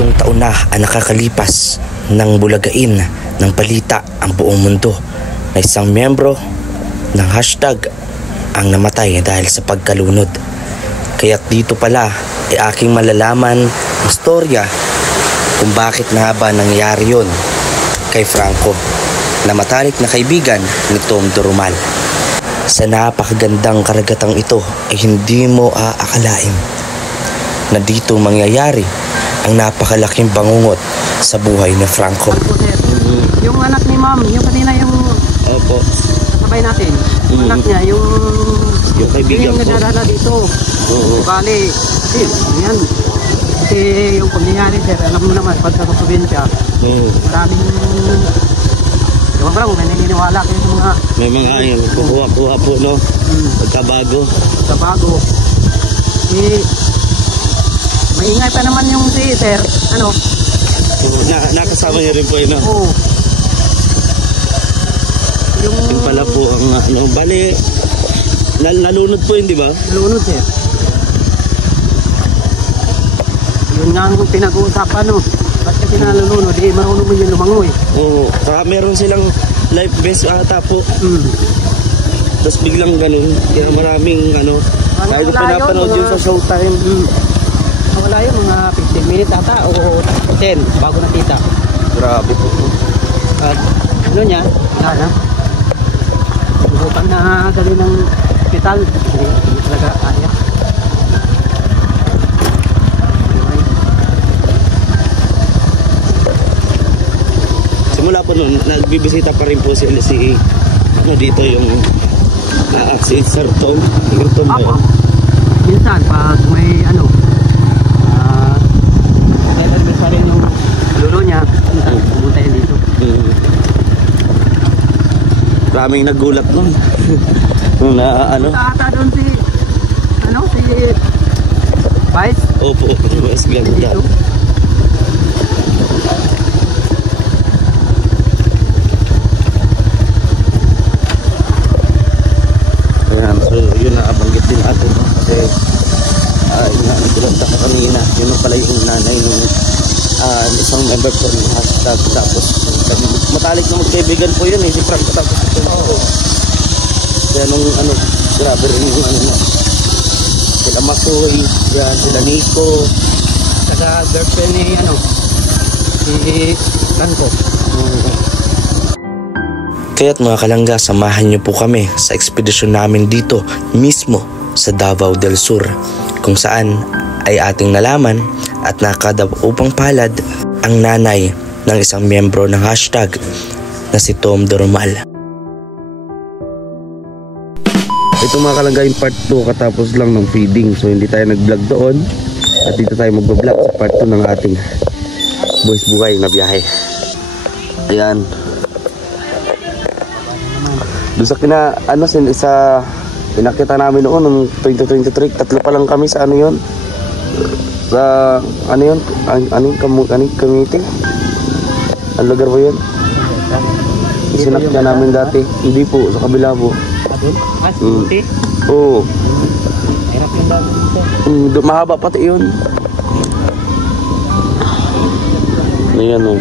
Pitong taon na ang nakakalipas nang bulagain ng balita ang buong mundo na isang miyembro ng hashtag ang namatay dahil sa pagkalunod. Kaya't dito pala ay aking malalaman ang storya kung bakit na ba nangyari yun kay Franco, na matalik na kaibigan ni Tom Durumal. Sa napakagandang karagatang ito ay hindi mo aakalain na dito mangyayari ang napakalaking bangungot sa buhay ni Franco. Yung anak ni ma'am, yung kanina yung kasabay natin, anak niya, yung kaibigan ko. Yung nagdadala dito. Bali, yan. Kasi yung pangyayari, sir, alam mo naman, pag sa probinsya, maraming, yung parang may naniniwala kayo sa mga... May mga ayun, kuha-kuha po, no? Pagkabago. Pagkabago. Maingay pa naman yung si sir, ano? Nakasama niyo rin po yun, no? Oo. Yung pala po ang ano, bali, nalunod po yun, di ba? Nalunod, sir. Yun nga ang pinag-uusapan, no? Ba't kasi nalunod, marunong mo yung lumangoy. Oo, saka meron silang life vest ata po. Tapos biglang ganun, kaya maraming ano, dahil ko pinapanood yun sa Showtime. Wala yun, mga 15 minutes ata o 10 bago nakita. Grabe po. Ano niya? Wala na. Bukan na dali ng hospital. Hindi talaga kaya. Simula po noon, nagbibisita pa rin po si ano dito yung si Sir Tom. Tom ba yun? Minsan, pag may ano, rin yung lulo niya, pumunta yun dito. Maraming nagulat nun. Na ano? Ata doon si Vice? Opo, Vice Ganda. Ayan, so yun na abanggit din natin. Kasi yun na, nagulanta ka kanina. Yun pala yung nanay ng isang member po ng hashtag. Tapos matalik na magkaibigan po yun si Franco. Tapos kaya nung ano, grabe rin yung ano na sila Masoy, yan, sila Nico, saka girlfriend ni si Franco. Kaya't mga kalangga, samahan niyo po kami sa ekspedisyon namin dito mismo sa Davao del Sur, kung saan ay ating nalaman at nakadaupang palad ang nanay ng isang miyembro ng hashtag na si Tom Durumal. Ito mga kalangga, yung part 2 katapos lang ng feeding, so hindi tayo nag-vlog doon at dito tayo mag-vlog sa part 2 ng ating boys buhay na biyahe. Ayan, doon sa pinakita namin noon noong 2023, tatlo pa lang kami sa ano yun, sa ano yun, community, ang lugar po yun, isinap na namin dati. Hindi po, sa kabila po. Oo. Hirap yung dati dito. Mahaba pati yun. Ayan o.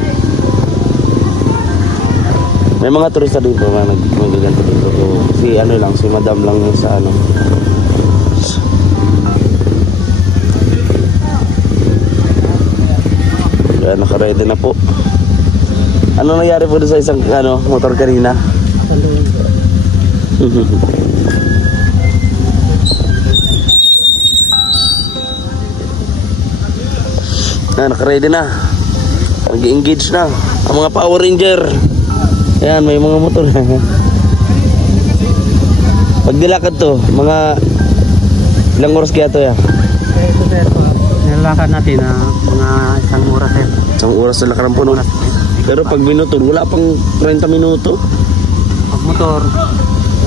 May mga turista dito, nagaganto dito. Si ano lang, si madam lang yung sa ano. Kaya naka-ready na po. Ano nangyari po doon sa isang motor kanina? Naka-ready na. Nag-engage na ang mga Power Ranger. Ayan, may mga motor. Pag nilakad to, mga ilang oras kaya to ya? Ito sir, nilalakad natin mga isang oras sir. Isang oras na lakaran po nun. Pero pag minuto, wala pang 30 minuto. Pag motor,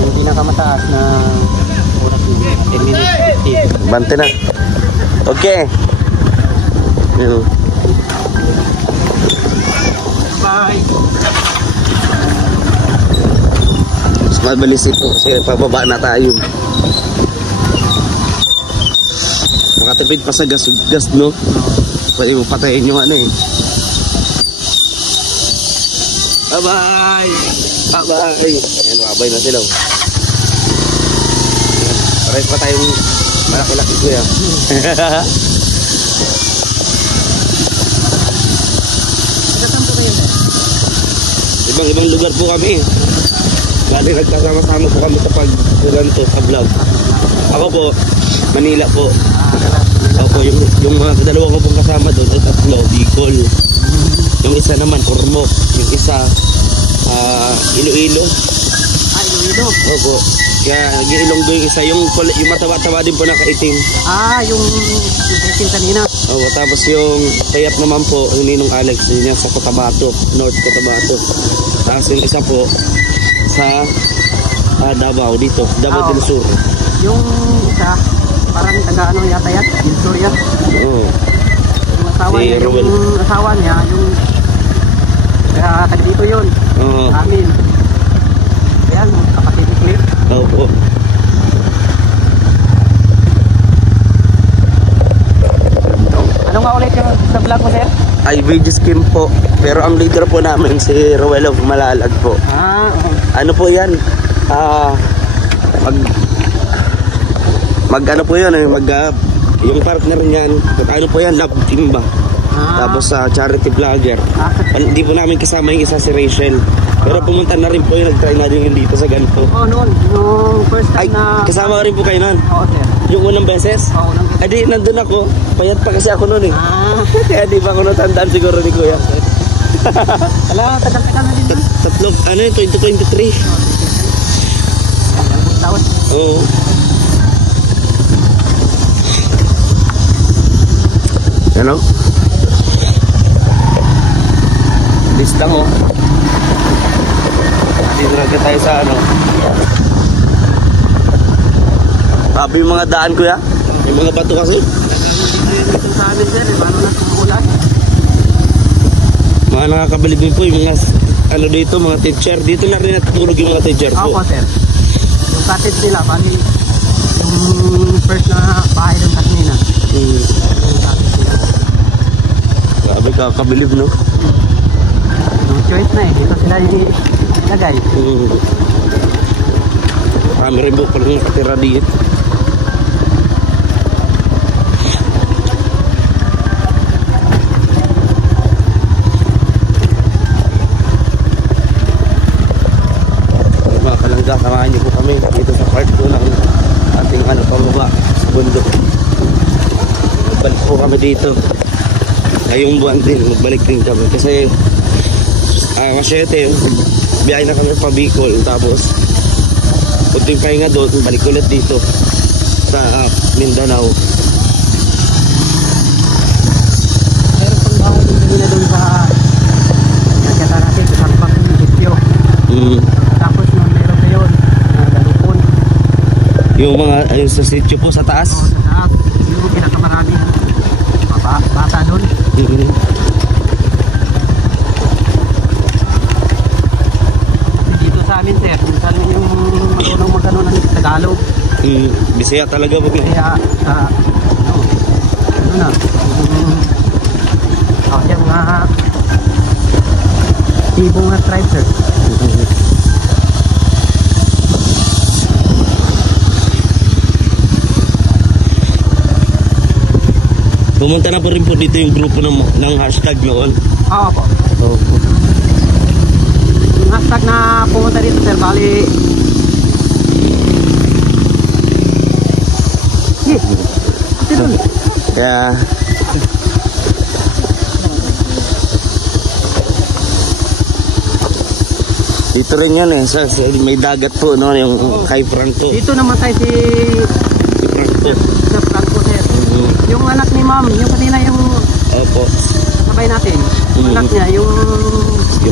yung pinakamataas na oras yung 10 minutes. Bante na. Okay. Bye. Mabilis ito kasi pababa na tayo. Makatipid pa sa gas, no? Pwede mo patayin yung ano eh. Bye-bye! Bye-bye! Ayan, babay na sila. Pares pa tayong malaki-laki ko yan. Ibang lugar po kami. Bali nagkasama-sama po kami sa pag-ganto sa vlog. Ako po, Manila po. Ako po, yung mga dalawa ko pong kasama doon ay tatlo, Bicol. Yung isa naman, Ormoc. Yung isa, Iloilo. Iloilo. Opo. Kaya nag-iilonggo yung isa. Yung mataba-taba din po nakaitim. Yung itim kanina. Opo. Tapos yung payat naman po, yung Ninong Alex, yun yan sa Cotabato, North Cotabato. Tapos yung isa po, sa Davao dito, Davao del Sur. Yung isa, parang taga-ano yata yan, Sur yan. Oo. Yung asawa niya, yung asawa niya, yung taga dito yun. Oo. Amin. Yan, kapatid ni Clip. Opo. Ano nga ulit yung sa vlog mo, sir? Ay, video skim po. Pero ang leader po namin si Roel of Malalag po. Ano po yan? Mag ano po yan eh, yung partner niyan, ano po yan, love team ba? Tapos charity vlogger. Hindi po namin kasama yung isa si Rachel. Pero pumunta na rin po yung nag-try na din dito sa ganito. Noon. Yung first time na... Kasama rin po kayo nun? Oo, sir. Yung unang beses? Oo, unang beses. Adi, nandun ako. Payat pa kasi ako nun eh. Kaya di ba ako natandaan siguro ni Kuya? Alam, tagal-tagal na din. Tatlong, ano yun, 2023. Taon. Oo. Ano? List lang oh. Dito tayo sa ano. Grabe yung mga daan kuya. Yung mga bato kasi. Dito sa amin sir, paano na tumulan? Mga nakakabilib din po yung mga ano dito, mga teacher. Dito na rin natutulog yung mga teacher po. Opo sir. Yung cottage nila, bali yung first na bahay ng kanina. Yung cottage nila. Grabe kakabilib no? No choice na eh. Dito sila ilagay. Marami rin po palang nakatira dito. Mga kalangga, samahan niyo po kami dito sa part 2 ng ating pababa sa bundok. Balik po kami dito. Ngayong buwan din, magbalik din kami kasi masyete, biyahe na kami pa Bicol, tapos kunting pahinga doon, balik ulit dito sa Mindanao. Meron pang bahay din kanina doon sa nakita natin sa Sampang Sitio. Tapos nung meron pa yun, Galupon. Yung mga sa sitio po sa taas. Sa taas, yung pinakamaraming bata doon. Dito sa amin sir, kung saan yung marunong magano ng Tagalog. Bisaya talaga po. Kaya ano na, yung mga tibong na tribe sir. Pumunta na po rin po dito yung grupo ng hashtag noon. Oo po. Yung hashtag na pumunta dito sir, bali kaya dito rin yun eh, may dagat po no, yung kay Franco. Dito namatay si Franco. Sir Franco sir. Yung anak ni ma'am, yung kanina yung opo, sabay natin. Yung anak niya, yung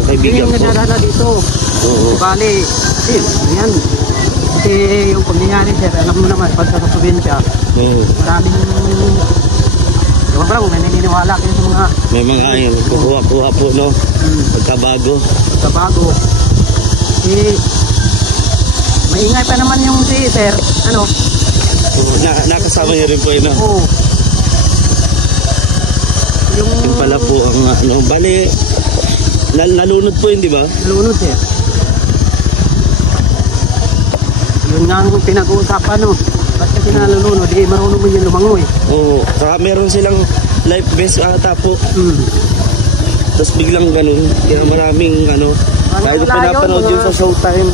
kaibigan yung po. nagdadala dito. Bali, yan. Kasi yung pangyayari sir, alam mo naman, pag sa probinsya, maraming yung parang may naniniwala kayo sa mga may mga ayun, kuha-kuha po no, pagkabago. Maingay pa naman yung si sir, ano? Nakasama niyo rin po yun no? Oo. Hindi pala po ang ano. Bali, nalunod po yun, di ba? Nalunod sir. Yun nga ang pinag-uusapan no. Ba't kasi nalunod? Eh, marunong mo yun lumangoy. Oo. Saka meron silang life vest ata po. Tapos biglang ganun. Kaya maraming ano. Kahit wala pinapanood yun, yun sa showtime.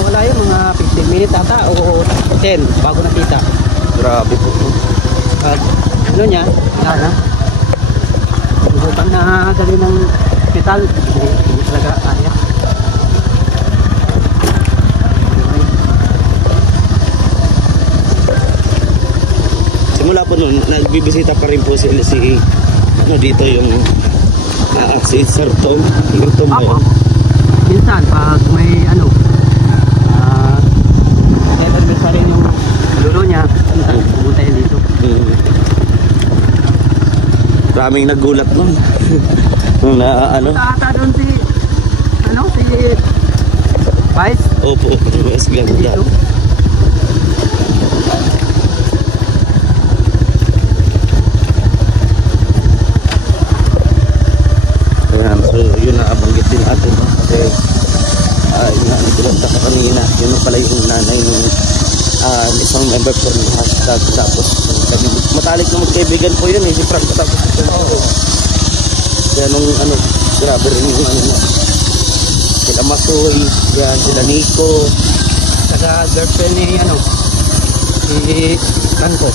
Wala yun, mga 15 minutes ata o 10 bago nakita. Grabe po. At ano niya, yan ha. Bukan na dali ng hospital. Hindi talaga kaya. Simula po nun, nagbibisita pa rin po si ano dito yung si Sir Tom. Yung Tom ba yun? Minsan, pag may ano, anniversary yung lulo niya, minsan pumunta yun dito. Maraming nagulat nun. Na ano? Ata doon si Vice. Opo, mas ganda. Dito. Ayan, so yun na abanggit din natin. No? Kasi yun na, nagulanta ka kanina. Yun na pala yung nanay ng isang member po ng hashtag. Tapos matalik na magkaibigan po yun eh. Si Frank tapos ito. Kaya nung ano, grabe rin yung ano. Sila Masoy, yan, sila Nico. Saka girlfriend ni si Franco.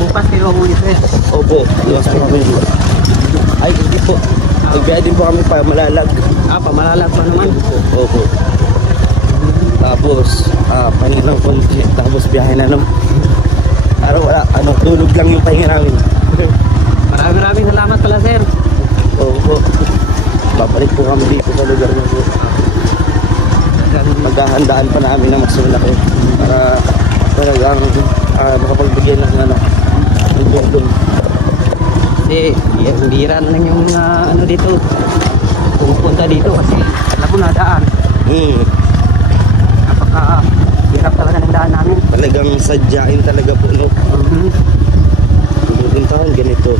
Bukas kayo ang ulit eh. Opo, iwas po kami. Ay, hindi po. Nagbiya din po kami pa Malalag. Pamalalag pa naman. Opo. Tapos, pahinga ng konti. Tapos biyahe na no. Wala, tulog lang yung pahinga namin. Maraming salamat pala sir. Opo. Babalik po kami dito sa lugar na po. Maghahandaan pa namin na mas malaki. Para talagang makapagbigay ng doon. Kasi bira na lang yung dito. Pupunta dito kasi alam mo na daan. Napaka hirap talaga ng daan namin. Talagang sadyain talaga po no. Pupuntahan ganito.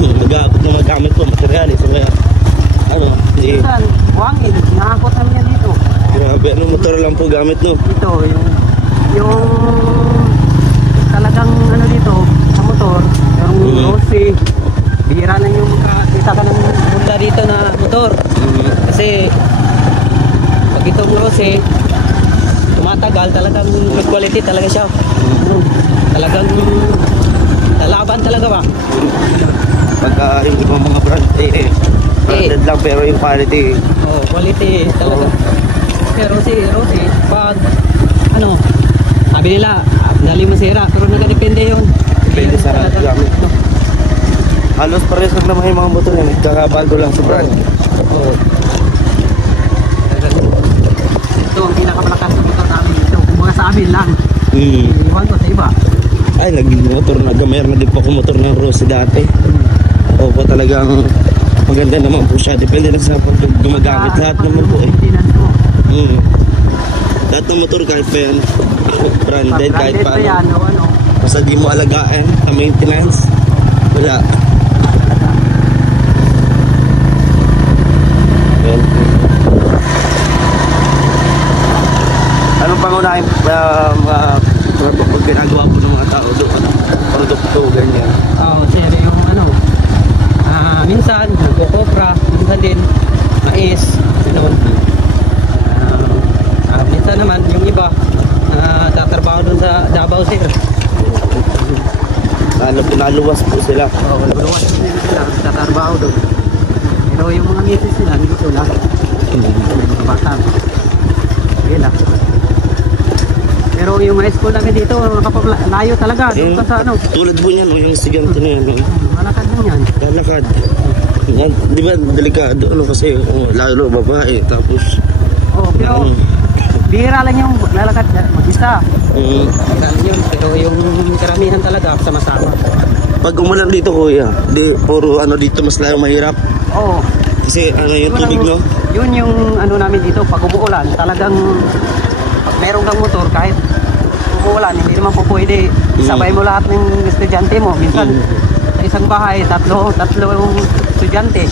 Mag-aabot ng magamit ko, materyales. Kaya, hindi. Minsan, wangin, nakakot namin yan dito. Grabe, motor lang po gamit, no? Ito, yung talagang dito, sa motor, yung Rossi, bihira na yung makakita ka ng bunda dito na motor. Kasi, pag itong Rossi, tumatagal, talagang good quality talaga siya. Talagang lalaban talaga ba? Pagka yung ibang mga brand branded lang pero yung quality quality talaga. Pero si Rossi pag sabi nila dali masira pero nakadepende yung depende sa gamit. Halos pares lang naman yung mga motor yan, kakabaldo lang sa brand. Ito ang pinakamalakas na motor namin dito, kumbaga sa amin lang. Iwan ko sa iba. Ay, nag-gamer na din po ako motor ng Rossi dati. Opo, talagang maganda naman po siya. Depende na sa pag gumagamit. Lahat naman po eh. Lahat ng motor kahit pa yan. Branded kahit pa ano. Basta di mo alagaan sa maintenance. Wala. Well, anong pangunahin pag ginagawa po ng mga tao doon? Produkto, ganyan. Sir, yung minsan nagkukopra, minsan din mais, minsan naman yung iba tatrabaho dun sa Davao sir. pinaluwas po sila. Oo, luwas sila, tatrabaho doon. Pero yung mga misis nila, dito lang. Mga bata. Yun lang. Pero yung high school namin dito, layo talaga. Doon pa sa ano. Tulad po niyan, yung estudyante na yan. Malakad lang yan. Lalakad. Yan, di ba delikado kasi lalo babae tapos Pero bihira lang yung lalakad mag-isa. Bihira lang yun. Pero yung karamihan talaga sama-sama. Pag umulan dito kuya, puro dito mas lalo mahirap. Oo. Kasi yung tubig no? Yun yung namin dito, pag umuulan, talagang pag meron kang motor, kahit umuulan, hindi naman po pwede. Sabay mo lahat ng estudyante mo. Minsan, sa isang bahay, tatlo yung estudyante.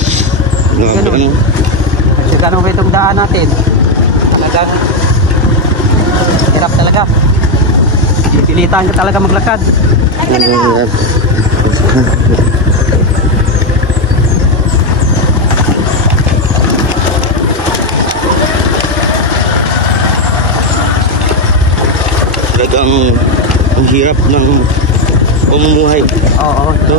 Ganun. Kasi ganun ba itong daan natin? Talagang hirap talaga. Pilitan ka talaga maglakad. Talagang ang hirap ng pamumuhay. Oo. No?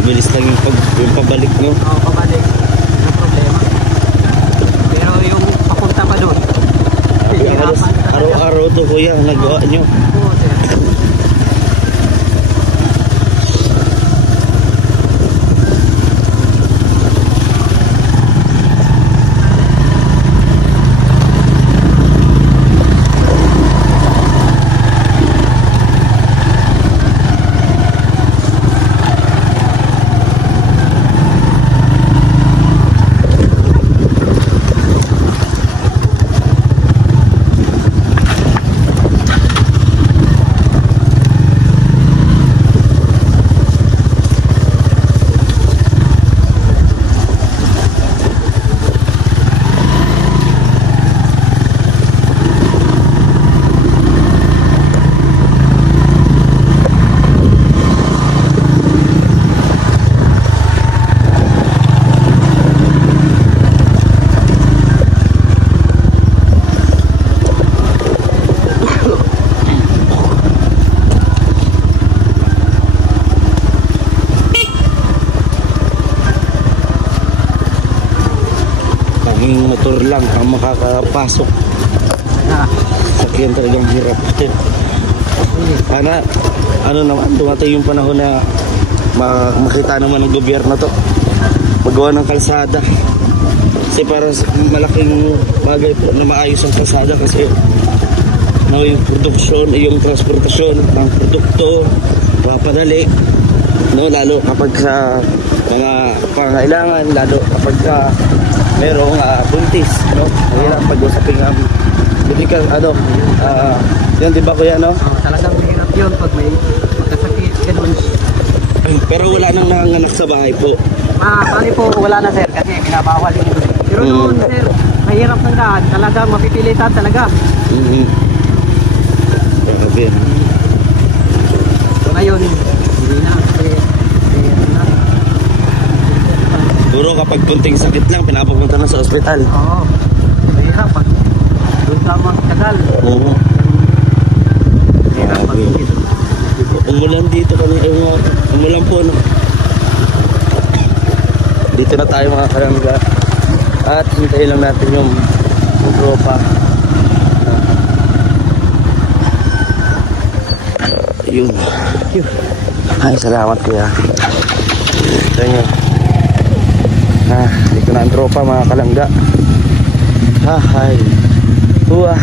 Mabilis lang yung pabalik no? Oo, pabalik. Ang problema. Pero yung papunta pa doon, hihirapan ka. Araw-araw to kuya, nagawa nyo. Oo, sir. Yung motor lang ang makakapasok. Sakyan talagang hirap. Sana naman dumating yung panahon na makita naman ng gobyerno to magawa ng kalsada. Kasi para malaking bagay po na maayos ang kalsada kasi yung produksyon, yung transportasyon ng produkto mapadali lalo kapag sa mga pangailangan, lalo kapag merong buntis, mahirap pag-usapin medical, yan diba kuya, Talagang mahirap yun pag may magkasakit, ganun. Pero wala nang nanganak sa bahay po. Bali po, wala na sir, kasi binabawal yun. Pero noon sir, mahirap ng daan, talagang mapipilitan talaga. Grabe. Ngayon, hindi na, kasi Duro kapag kunting sakit lang, pinapapunta na sa ospital. Oo. Mahirap pag doon ka magtagal. Oo. Mahirap pag umulan dito kami. Umulan po, no? Dito na tayo mga karangga. At hintayin lang natin yung tropa. Yun. Ay, salamat kuya. Ito nyo. Dito na ang tropa mga kalangga.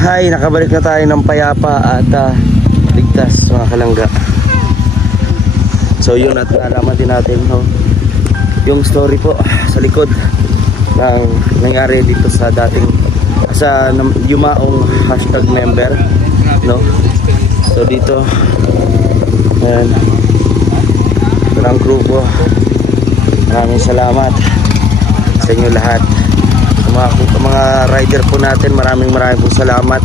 Hay, nakabalik na tayo ng payapa at ligtas mga kalangga. So yun, at nalaman din natin yung story po sa likod ng nangyari dito sa dating sa yumaong hashtag member, no? So dito ayan, ang grupo, maraming salamat sa inyo lahat, sa mga rider po natin. Maraming po salamat,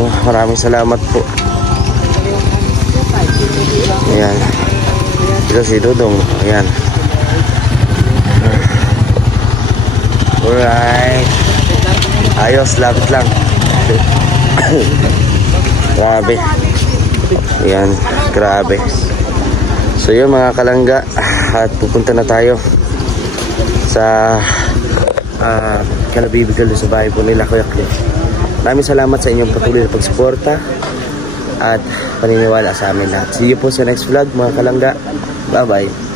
no? Maraming salamat po. Ayan, ito si Dudong. Ayan, alright, ayos, lapit lang. Grabe. Ayan, grabe. So yun mga kalangga, at pupunta na tayo sa Calabibigalo sa bahay po nila Kuya Cliff. Maraming salamat sa inyong patuloy na pagsuporta at paniniwala sa amin lahat. See you po sa next vlog mga kalangga. Bye bye.